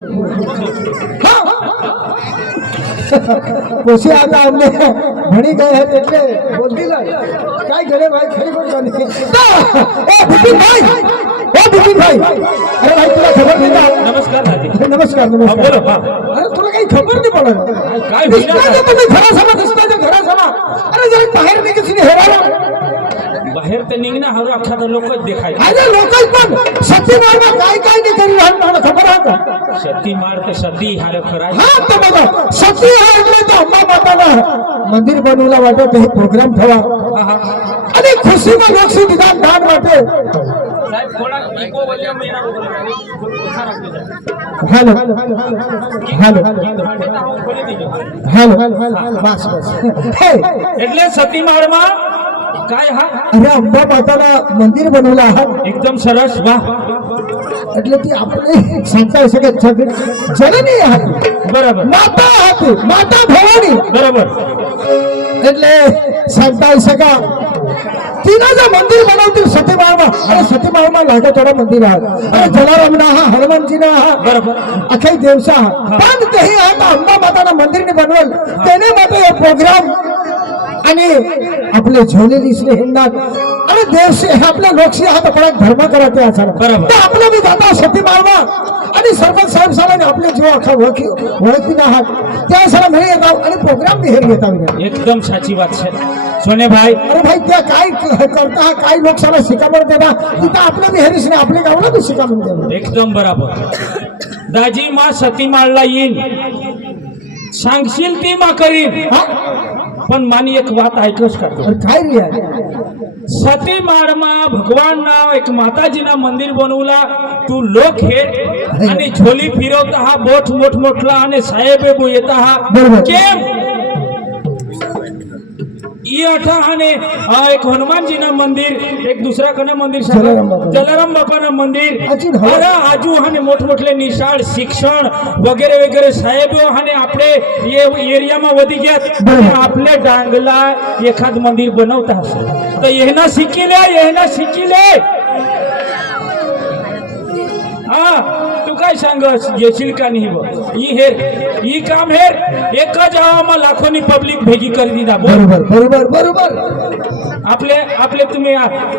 પછી आता અમને ભણી ગયા હે એટલે બોલતી લાય કાઈ ઘરે ભાઈ ખરી બોલ જાની ए बिपिन भाई अरे भाई तुला खबर नहीं का नमस्कार दादी नमस्कार नमस्कार बोलो हां अरे तुला काही खबर नाही पडत काय होईना तुम्ही घरासमोर दिसता घरासमोर अरे जरा बाहेर निघिसनी हेराला बाहेर ते निघना हर अख्खा तर लोकच देखाय अरे लोकल पण सत्य मारवा काय काय नाही करी राहत मला खबर आहे का सती मार ते सती हार खराय हां तो बघा सत्य आहे એટલે તો अम्मा माताना मंदिर बनवला वाटत हे प्रोग्राम ठेवा हां हां आणि खुशीમાં लोकशी विधान दान वाटे साहेब थोडा इको वॉल्यूम मेरा हेलो हेलो हेलो बस बस એટલે સતી મારમાં काय हा अरे अम्मा माताला मंदिर बनवलं आहात एकदम सरस वाह એટલે ती आपले सांगता सगळे जननी आहात बरोबर माता आहात माता भवानी बरोबर એટલે सांगता सगळा तिनं जे मंदिर बनवतील सतीमाळमा अरे सतीमाळमा लागे थोडं मंदिर आहे अरे जलारामना हा हनुमानजीना हा बरोबर अखई देवसा पण तेही आता अम्मा माताना मंदिरने बनवल त्याने मात्र हे प्रोग्राम आणि आपले झोलेली स्नेहनाथ अरे देवशी हे आपल्या लोकशी हा तर परत धर्म करते असाला बरोबर तर आपलं मी जाता सतीमाळमा आणि सरपंच साहेब सालाने आपले जीव अख्खा ओळखी ना आहात त्या साला घरी येतात आणि प्रोग्राम बी हेरी येतात एकदम साची बात છે सोने भाई अरे भाई त्या काय करता काय लोक साला शिकामण देता तिथं आपलं बी हेरीस नाही आपल्या गावाला बी शिकामण देणार एकदम बरोबर दाजी मा सती माळला येईन सांगशील ती मा करीन पण मानी एक बात ऐकच का अरे काय रे यार सती माळमा भगवान नाव एक माताजीना मंदिर बनवला तू लोक हे आणि झोली फिरवता हा बोट मोठ मोठला आणि साहेब येता हा बरोबर केम ये अठा हाने एक हनुमानजी ना मंदिर एक दूसरा कने मंदिर जलाराम बापा ना मंदिर अरे आजू हाने मोठ मोठले निशाळ शिक्षण वगैरे वगैरे साहेब हाने आपले ये एरिया मा वधी गयात आपले डांगला एखाद मंदिर बनवता तर येना शिकिले हा तू काय सांगस येशील का नाही बघ ही काम हेर एकच आवा लाखोनी पब्लिक भेगी कर दिदा बरोबर बरोबर बरोबर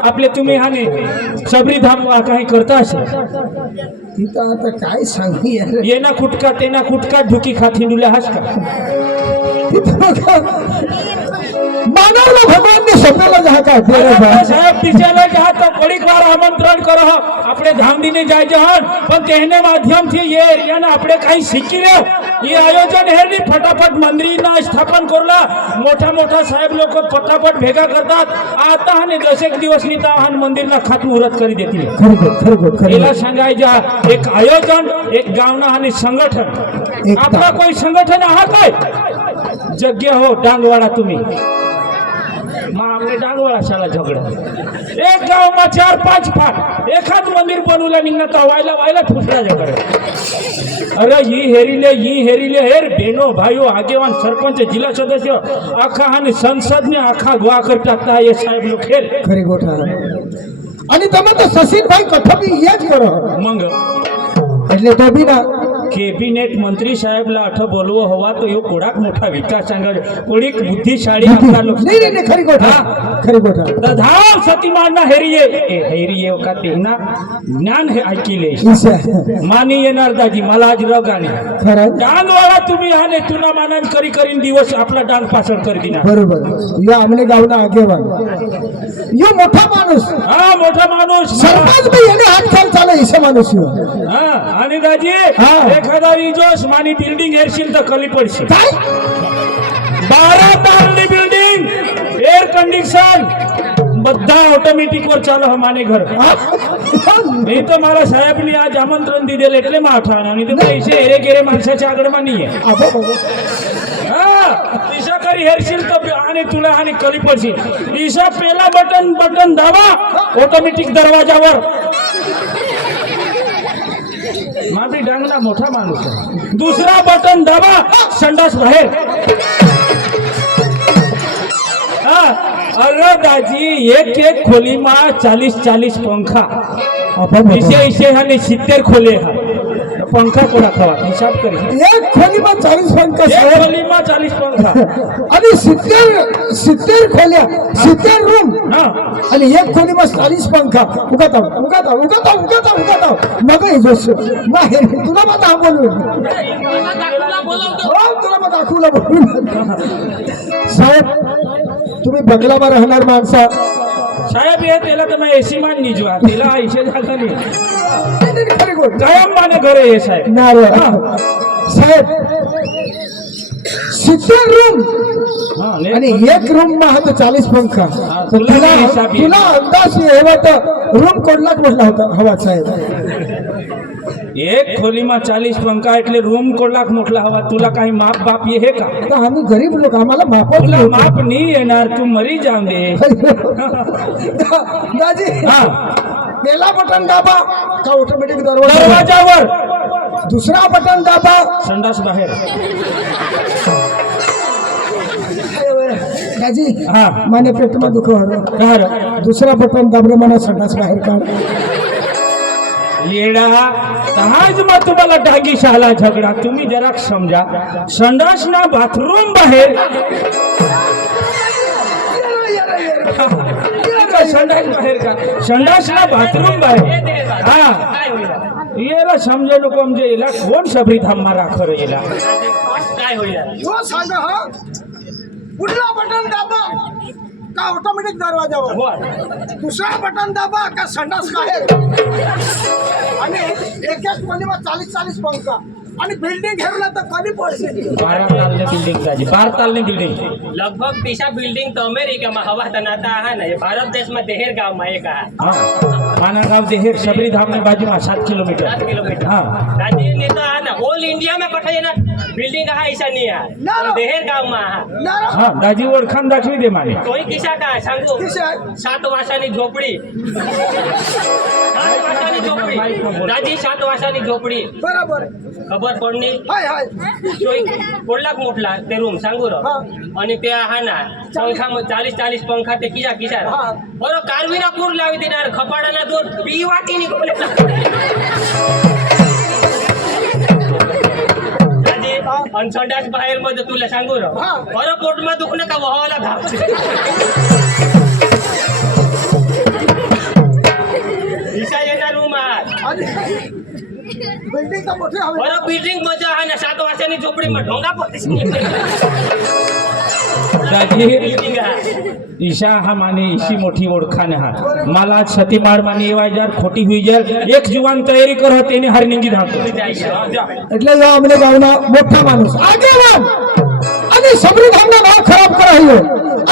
आपले तुम्ही हाने सबरी धाम काही करता असेल तिथं आता काय सांगू यार ये ना खुटका ते ना खुटका ढुकी खाती डुले हास का मानवला भगवान ने स्वप्नाला जहा का साहेब पिछले जहा तो बड़ी बार आमंत्रण करो अपने धाम दीने जाय जहान पण कहने माध्यम थी ये एरिया ना अपने काही शिकिले ये आयोजन हेरनी फटाफट मंदिरना स्थापन करला मोठा साहेब लोक फटाफट भेगा करतात आता हाने 10 दिवस नी ताहान मंदिरना खातमुहूर्त करी देतील एला सांगाय जा एक आयोजन एक गावना हाने संगठन आपला कोई संगठन आहा काय जग्य हो डांगवाड़ा तुम्ही डांगवाड़ा साला झगड़ा एक गाव में 4-5 फाट एखाद मंदिर बनवला निघना तो वायला फुसला झगड़ा अरे ही हेरीले हेर बहनों भाइयों आगेवान सरपंच जिला सदस्य आखा हाने संसद ने आखा गुआ कर टाकता ये साहेब लोग खेर खरी गोठा आणि તમે તો સસીનભાઈ કઠોબી એ જ કરો मंग એટલે તો બી ના केबिनेट मंत्री साहेब ला अठ बोलवो हवा तो यो कोडाक मोठा विकास सांगा कोडीक बुद्धिशाळी आपला लोक नाही खरी गोठा धाव सतीमाळना हेरिये का तेना ज्ञान हे ऐकिले मानी येणार दाजी मला आज रग आले डांगवाळा तुम्ही हाने तुला मानान करीन दिवस आपला डांग पासड कर दिना बरोबर यो आमने गावना आगेवान यो मोठा माणूस सरपंच बी याने हात खाल चाले इसे माणूस यो आणि दाजी एखादा जोश मानी बिल्डिंग हेरशील तर कली पडशील 12 तारली बिल्डिंग एअर कंडिशन बद्धा ऑटोमेटिक वर चालू हमारे घर नहीं तो मारा साहेब ने आज आमंत्रण दिलेलं એટલે માં આઠાના નહીં તો पैसे हेरे गेरे माणसाच्या आगडमा नाहीये ईशा करी हेरशील तर आणि तुला आणि कली पडशील ईशा पेला बटन दाबा ऑटोमेटिक दरवाजावर माफी डांगना मोठा माणूस आहे दुसरा बटन दाबा संडास बाहेर अरे दाजी एक खोली में 40 पंखा इसे हाने 70 खोले हा पंखा कोणा खवा हिसाब કરી एक खोलीમાં 40 पंखा એક સાહેબ ગલીમાં 40 पंखा અને 70 खोल्या 70 रूम હા અને એક खोलीમાં 40 पंखा उगाता मग हे जोश बाहेर तुला मग बोलू तुला मग दाखवला बोलू साहेब तुम्ही बंगलाમાં राहणार माणसा સાહેબ એ તેલા તમે એસી માં નહીં જોવા તેલા આઈશે જાતા નહીં खरी गोष्ट કાયમ માને ઘરે એ સાહેબ ना रे साहेब 70 रूम હા ને आणि एक रूम मा होतं 40 पंखा हा, तर तुला तुला हिसाब येईल. तुला अंदाज हेवा तर रूम कोडलाच म्हटला होता हवा साहेब एक खोलीમાં 40 पंखा એટલે રૂમ કોલાક મોકલા હવા तुला काही माप बाप ये हे का तर आम्ही गरीब लोक आम्हाला माफच तुला नाही माप नाही येणार तू मरी जाऊन दे दाजी हा पहिला बटन दाबा का ऑटोमॅटिक दरवाजा दरवाजावर दुसरा बटन दाबा संडास बाहेर दाजी हा माने पेटमा दुख व्हावं कार दुसरा बटन दाबले मला संडास बाहेर काढ येडा आज मग तुम्हाला डागी शाला झगडा तुम्ही जरा समजा संडास ना बाथरूम बाहेर संडास बाहेर का संडास ना बाथरूम बाहेर हा येला समजे नको म्हणजे याला कोण सबरी थांबा राखर येला काय होईल यो सांगा हा कुठला बटन दाबा का ऑटोमॅटिक दरवाजावर दुसरा बटन दाबा का संडास बाहेर आणि एक खोलीમાં 40 पंखा आणि बिल्डिंग घेरला तर कधी पडશે 12 તાલની બિલ્ડિંગ તાજી 12 તાલની બિલ્ડિંગ लगभग दिशा बिल्डिंग तो अमेरिकाમાં हवा तनाता है ना ये भारत देश में देहेर गांव में एक है હા માના ગામ દેહેર સબરી ધામની બાજુમાં 7 કિલોમીટર 7 किलोमीटर હા राजीव नेता है ना ऑल इंडिया में कठे ना बिल्डिंग है ऐसा नहीं है ना, ना। देहेर गांव में है હા દાજી ઓળખાણ દાખવી દે મારે कोई किसा का है सांगू किसा है? 7 वासानी झोपड़ी 7 वासानी झोपड़ी राजी 7 वासानी झोपड़ी बरोबर खबर पडली हाय हाय कोडलाक मोठला ते रूम सांगू रो हा. आणि त्या हा ना पंखा 40 पंखा ते किजा किसा हा. बरो कारवीना पूर लावी देणार खपाडाना दूर बी वाटी निघले संडास बाहेर मध्ये तुला सांगू रो हा. बरो पोट मध्ये दुखणं का वहावला धाप दिशा येणार रूम आहे बिल्डिंग तर मोठी हवी बरो बिल्डिंग मध्ये हा ना 7 वाजतानी झोपडी मध्ये ढोंगा पडते दाजी बिल्डिंग आहे ईशा हा माने ईशी मोठी ओळखाण हा मला सतीमाळ माने एवा जार खोटी हुई जार एक जुवान तयारी कर तेने हरनिंगी धावतो એટલે જો અમને ગામના મોટા માણસ આગેવાન અને સબરી ધામના નામ ખરાબ કરાયો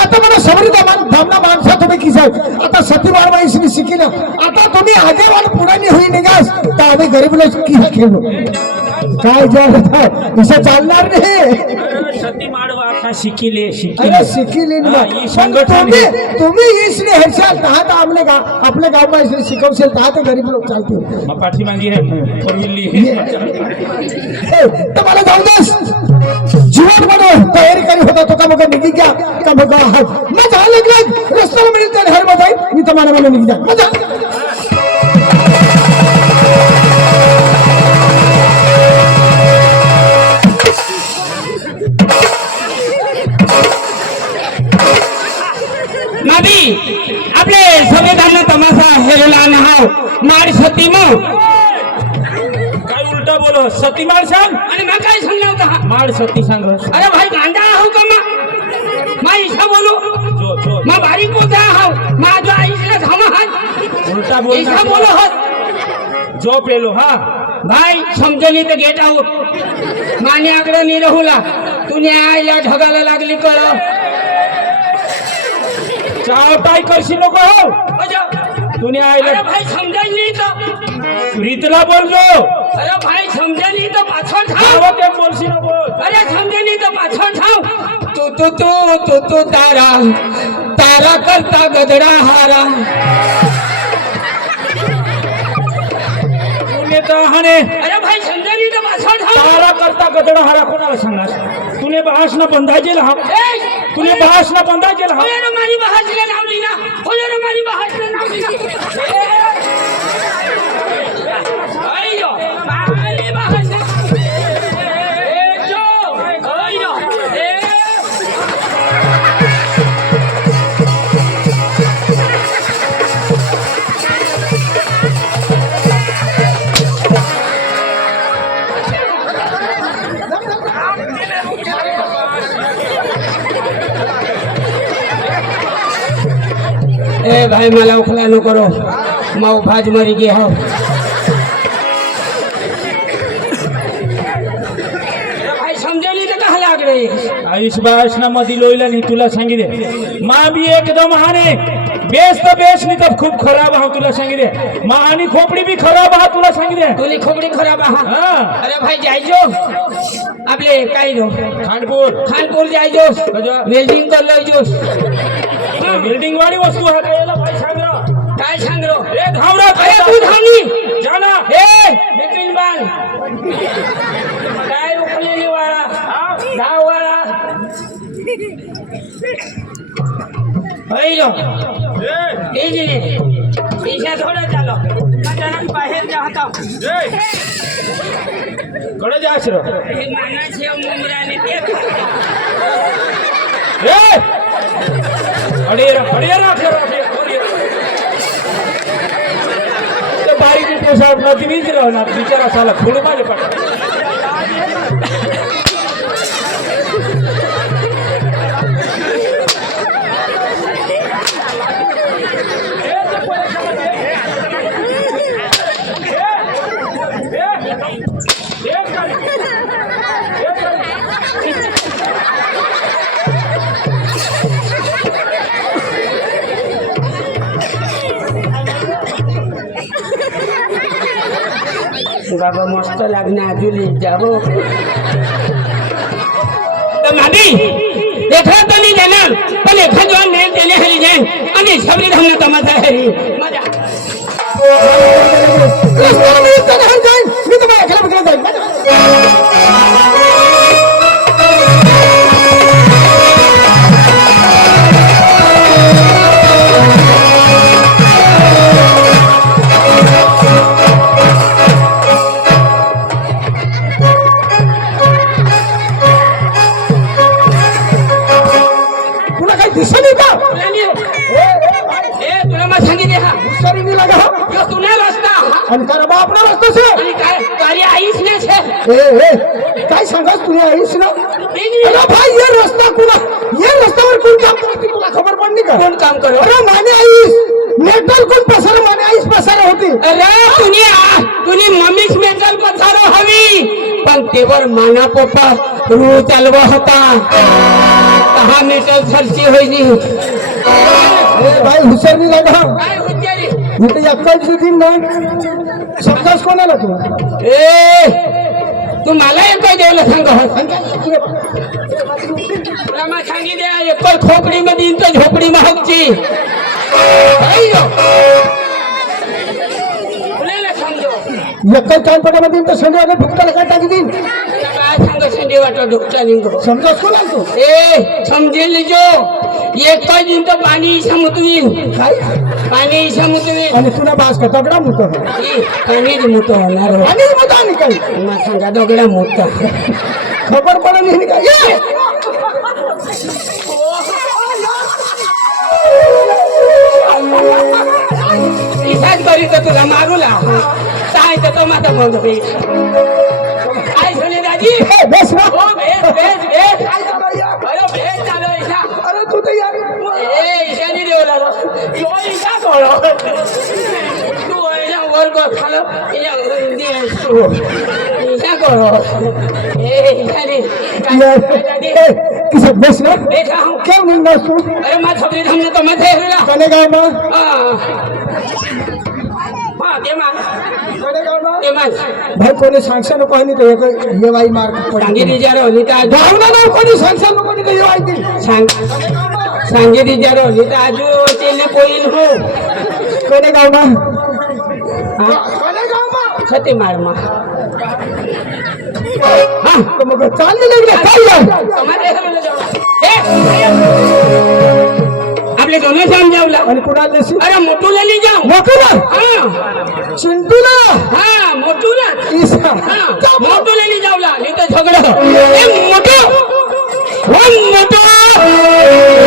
आता मला सबरी धामना माणसा तुम्ही किसा आता सतीमाळ माईसनी शिकिला आता तुम्ही आगेवान पुराणी होई निघास तर आम्ही गरीब लोक किसा खेळलो काय जर इसे चालणार नाही सतीमाळ वाखा शिकिले अरे शिकिले शिकिले हा, ही संघटन तुम्ही तुम्ही इसने हरशाल तहा तर आपल्या गावમાં इसने शिकवशील तहा तर गरीब लोक चालतील मग पाठीमागे हे फोरविल्ली हे, तर मला जाऊ देस जीवन मध्ये तयारी करी होता तो का मग निघी घ्या का मग मजा लागला रस्त्याला मिळेल त्या हर मध्ये मी तर मला निघी द्या मजा नाभी आपले संविधान तमाशा हेरला नाव मार सतीमो काय उलटा बोलो सतीमाळ सांग आणि मग काय सांगणार होता माळ सती सांग अरे भाई गांजा हो का मा ईशा बोलू जो जो मा बारीक पोता हो मा जो आईसला धामा हात उलटा बोल ईशा बोलो होत जो पेलो हा भाई समजली तर गेट आउट माने आकडे नाही राहुला तुने आईला ढगाला लागली कर चावटाई करशी नको हो तुने अरे आयला भाई समजायला नाही तर रीतला बोललो अरे भाई समजायला नाही तर पाछळ थांब आवा ते बोलशी नको अरे समजे नहीं तो पाछळ थांब तू तारा तारा करता गदडा हारा तुने तर हाने अरे भाई समजे नहीं तो पाछळ थांब तारा करता गदडा हारा कोणाला सांगणार तुने बहासना बंधायचे हा तुने बहासना बंधायचे हा होय रे मारी बहासला लावली ना होय रे मारी बहासला लावली ना अय्यो मारी बहास ए भाई मला उखला नो करो माऊ भाज मरी गे हो भाई समजेली तर कहा लागले आयुष भाषणा मध्ये लोईला नाही तुला सांगितले मा बी एकदम हाने बेस तर बेस नाही तर खूप खराब हा तुला सांगितले महानी खोपडी बी खराब हा तुला सांगितले तुझी खोपडी खराब आहा हा अरे भाई जायजो आपले काय रो खानपूर जायजो वेल्डिंग कर लयजो बिल्डिंग वाली वस्तू हा काय याला भाई सांग रा काय सांग रो ए धावरा अरे तू धावनी जाना ए नितीन बाण काय उकलेली वाळा धाव वाळा होईल ए गेले ईशा थोडं चालो माझ्या बाहेर जा होता कडे जास रो हे मानाचे मुंबराने ते ए अडे राखे ते बारीक पोसा नदी बीच राहणार बिचारा साला फोड माझे पाठ बाबा मस्त लागना जुली जाबो तो मादी देखा तो नहीं जाना पण एखाद्या ने दिले हरी जाय आणि सबरी हमने तमाशा हरी मजा कृष्ण मी तर नाही जाईन मी तर एकला बघायला जाईन तुला काही दिसली का ए तुला मग सांगितले हा हुशारी नाही लागा जो तुने रस्ता आणि करा बा आपला रस्ता से आणि काय गाडी आईच नाही छे ए काय सांगास तुला आईस ना अरे भाई ये रस्ता कुला ये रस्त्यावर कोण काम करते तुला खबर पडली का कोण काम करो अरे माने आईस मेटल कोण पसार माने आईस पसार होती अरे तुनी मम्मीच मेटल पसारो हवी पण तेवर माना पप्पा रू चालवा होता कहा मेटल खर्ची होईनी अरे भाई हुशार नाही लागा काय होते रे मी तर एकटाच दिन ना समजास कोणाला तू ए तू मला एक देवला सांग तुला मग सांगितले एक खोपडी मध्ये तर झोपडी महागची तुला समजो एकच काम पडामध्ये तर शनिवारी भुकटाला काय टाकी देईन काय सांग संडे वाटो डुकटा निघो समजास कोणाला तू ए समजेल जो एक दिन तो पाणी समुद्रीन काय पाणी समुद्रीन आणि तुला बास का तगडा मुतो पाणीच मोठं होणार हो. आणि मजा आणि काही मग सांगा दगडा मोठा खबर पडा नाही काय ये! इथाच बरी तर तुला मारूला काय तर तो माझा बंद होईल काय झाले दाजी ए, बस ना हो बेस अरे बेस चालू इशा अरे तू तर यार ए इशानी देऊ लागलो यो इशा कळो तू इशा वर को खालो इशा कळो ए इशानी दादी किसत बस ना बैठा हूँ क्यों नहीं बस तू अरे मैं खबरी हमने तो मत है कने गाँव में हाँ देमा कने गाँव में देमा भाई कोणी सांगशा नको आहे तो एक ये वाई मार सांगितली जरा होली तर भावना ना कोणी सांगशा नको नाही ये वाई ती सांगितली जरा होली तर आजू तेले कोईल हो कने गाँव में हाँ कने गाँव में छते मार मा हाँ तो मग चालने लागले काय यार समाजे आपले दोनों समजावला आणि कुणाला देशी अरे मोटूला ले जाऊ मोठूला हाँ चिंटूला हाँ मोटूला ईसा हाँ मोटूला ले जाऊला नहीं तो झगड़ा ए मोटू वन मोटू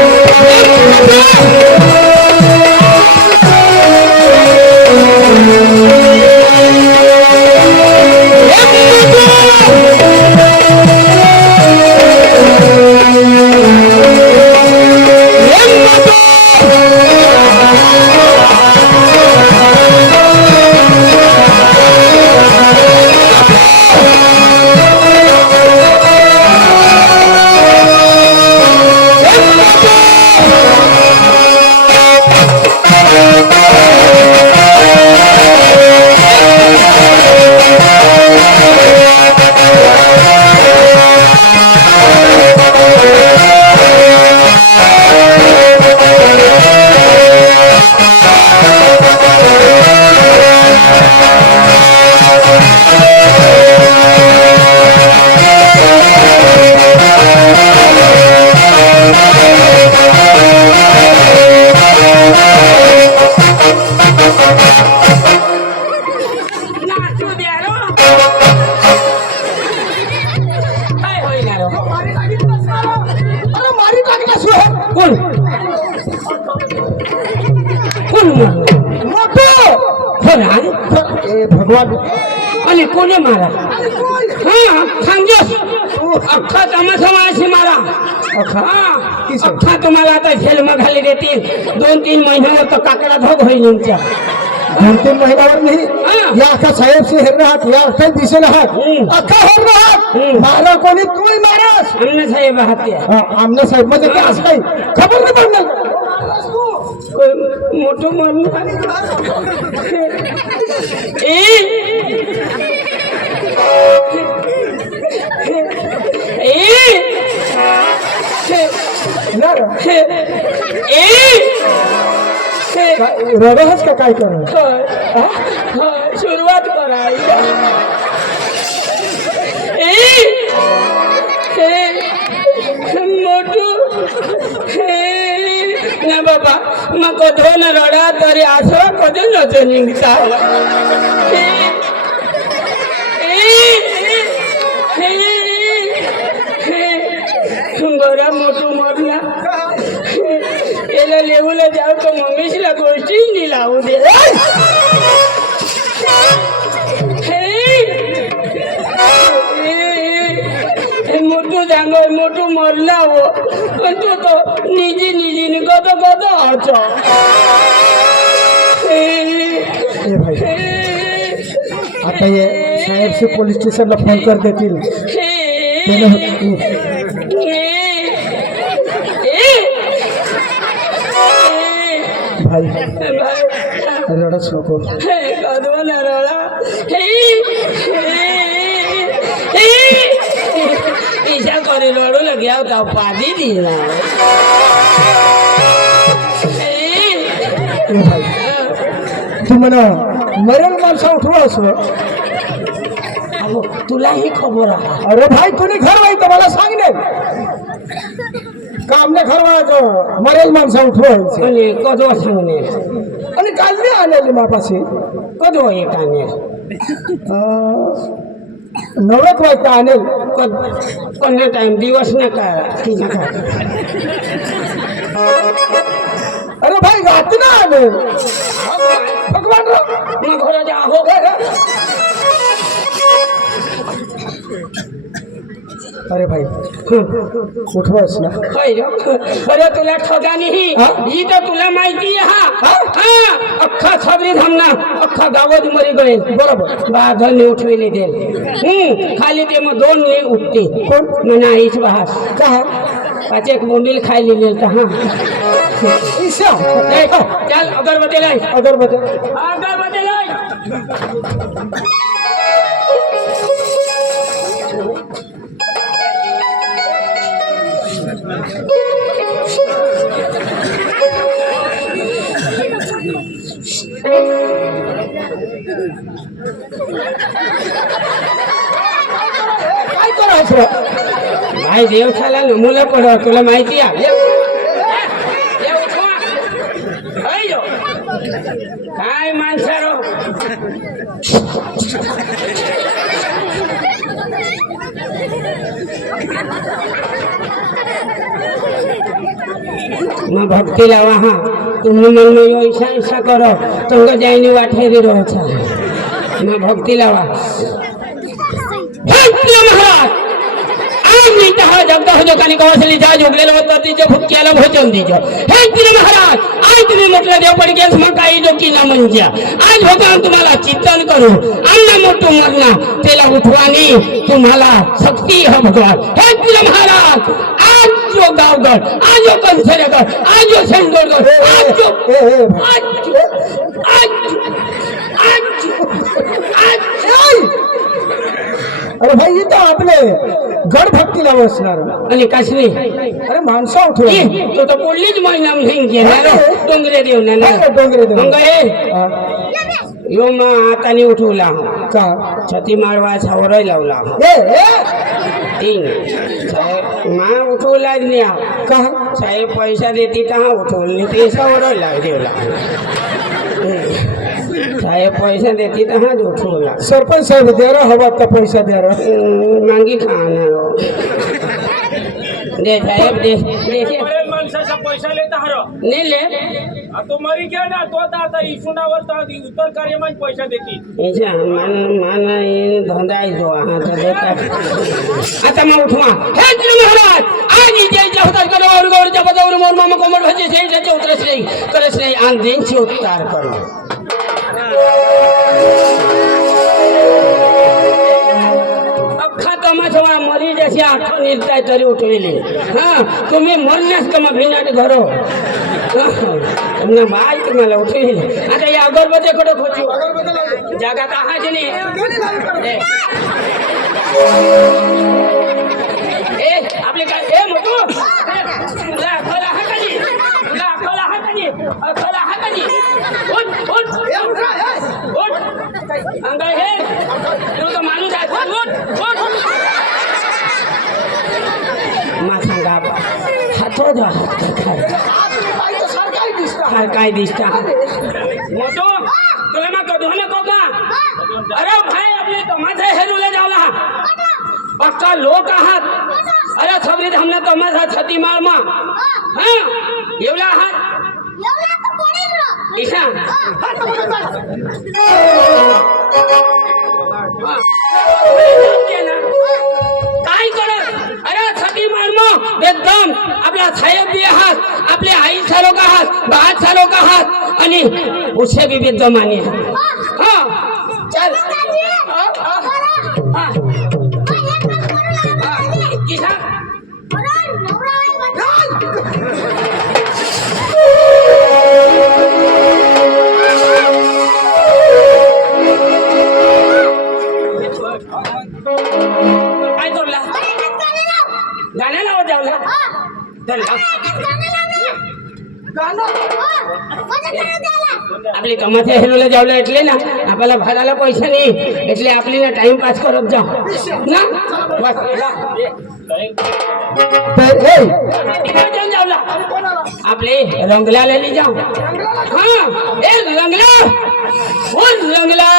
कोण मारला मोठं खरं आहे? ए भगवान आणि कोणी मारा हा सांगस अख्खा तमाशा मारा हा अख्खा तुम्हाला आता झेलम घाली देतील 2-3 महिन्यावर तर काकडा धोग होईल तुमच्या 2-3 महिन्यावर नाही हा. या अख्खा साहेब से हेर राहत या अख्खा दिसेल आहात अख्खा हेर राहत मारा कोणी तूही मारास अण्णा साहेब हाते आमना साहेब म्हणजे काय असं काही खबर नाही पडणार मोठं मारलं रडहच का काय कर सुरुवात करायची मोठू ना बाबा मग कधो न रडा तरी आसरा कधी नच निघता बरा मोठू मरला याला लेवला जाऊ तो मम्मीला गोष्टी नाही लावू दे मोठू सांग मोठू मरला हो पण तो तो निजी गद आच ए भाई आता ये साहेब से पोलीस स्टेशनला फोन कर देतील भाई रडच नको कधो न रडा ईशा करे रडू लग्या होता पादी दिला ए भाई तू म्हणा मरेल माणसा उठवा असं तुला ही खबर आहे अरे भाई तुम्ही घर वाईत मला सांग ने काम ने घर वायचं मरेल माणसा उठवायचं आणि कधो सांगणे आणि काल नाही आलेली मापाशी कधो एक आणेल नवक वाजता आणेल कोणा टाइम दिवस न का अरे भाई रात ना आणेल भगवान मग घर जा हो अरे भाई उठवास ना अरे तुला ठगानी ही तर तुला माहिती आहे हा अख्खा खबरी थांबना अख्खा गावात मरी गए बरोबर बाधल उठवेले दे खाली ते मग 2 नाही उठते कोण म्हणा आईच बहास का 5 एक बोंबील खायली लेल तर हा ईशा चल अगरबत्ती लाई अगरबत्ती अगरबत्ती लाई काय करायचं भाई देवशाला नमुला पडवा तुला माहिती आहे काय माणसारो मैं भक्ति लावा हाँ तुमने मन में यो ऐसा करो तुमको जाइनी वाठेरी रहो छा मैं भक्ति लावा महाराज आज नहीं कहा जगदा हो जो कानी कौशली जा जोगलेला होता दीजो भुक्याला भोजन दीजो हे तिने महाराज आज तुम्ही म्हटलं देव पड गेस मग काही डोकी ना मंजा आज भगवान तुम्हाला चिंतन करू अन्ना मोठू मरना त्याला उठवानी तुम्हाला शक्ती है भगवान हे तिने महाराज आज जो गावगड आज जो कंसरेगड आज जो सेंदोरगड आज जो अरे भाई ये तो आपले गड भक्तीला बसणार आणि काश्मी अरे माणसा उठवा तो तो बोललीच महिना म्हणून घेणार डोंगरे देव ना डोंगरे देव. मग यो मग हाताने उठवला का छती मारवा छावर लावला ए तीन साहेब मा उठवला नाही का साहेब पैसा देते कहा उठवली पैसावर लाव देवला साहेब पैसा देते कहा उठवला सरपंच साहेब द्या रहा हवा का पैसा द्या रहा मांगी खाणार दे साहेब दे माणसाचा पैसा लेता हरो नहीं ले तो मरी गया ना तो आता इशुनावर तो उत्तर कार्य में पैसा देती ऐसे मन मन ये धंधा ही जो हाँ तो देखा आता मैं उठवा हे तिरु महाराज आज ये जे होता करो और गौर जब और मोर मामा कोमल भजे से उतरस नहीं आन दिन से उतार करो माझा मरी जशी आठवण येत आहे तरी उठविली हा तुम्ही मरण्यास कमा भिनाट घरो તમને બાઈ तुम्हाला उठविली आता या अगरबत्तीकडे खोचू जागा का हा जनी ए आपले काय ए मोठू ला खोला हातानी उठ अंगा हे तो माणूस आहे उठ सांगा हातो जा काय दिसता मोठो तुला मग कधू नको का अरे भाई आपले तमाशा हेरूला जावला पक्का लोक आहात अरे सगळी हमने तमाशा छती मार मा हा एवढा आहात ईशा काय करत अरे छती मार मा एकदम आपला साहेब बी आहात आपले आई सारोग आहात भात सारोग आहात आणि उसे बी विद्यमानी हा चल किसा काय करला गाणं लावत जावला चल आपली कमाथे हेरोला जावला એટલે ना आपल्याला भाडाला पैसा नाही એટલે आपली ना टाइम पास करत जा ना बस तर ए इकडे जावला आपले रंगलाला ले जाऊ हां ए रंगला ओ रंगला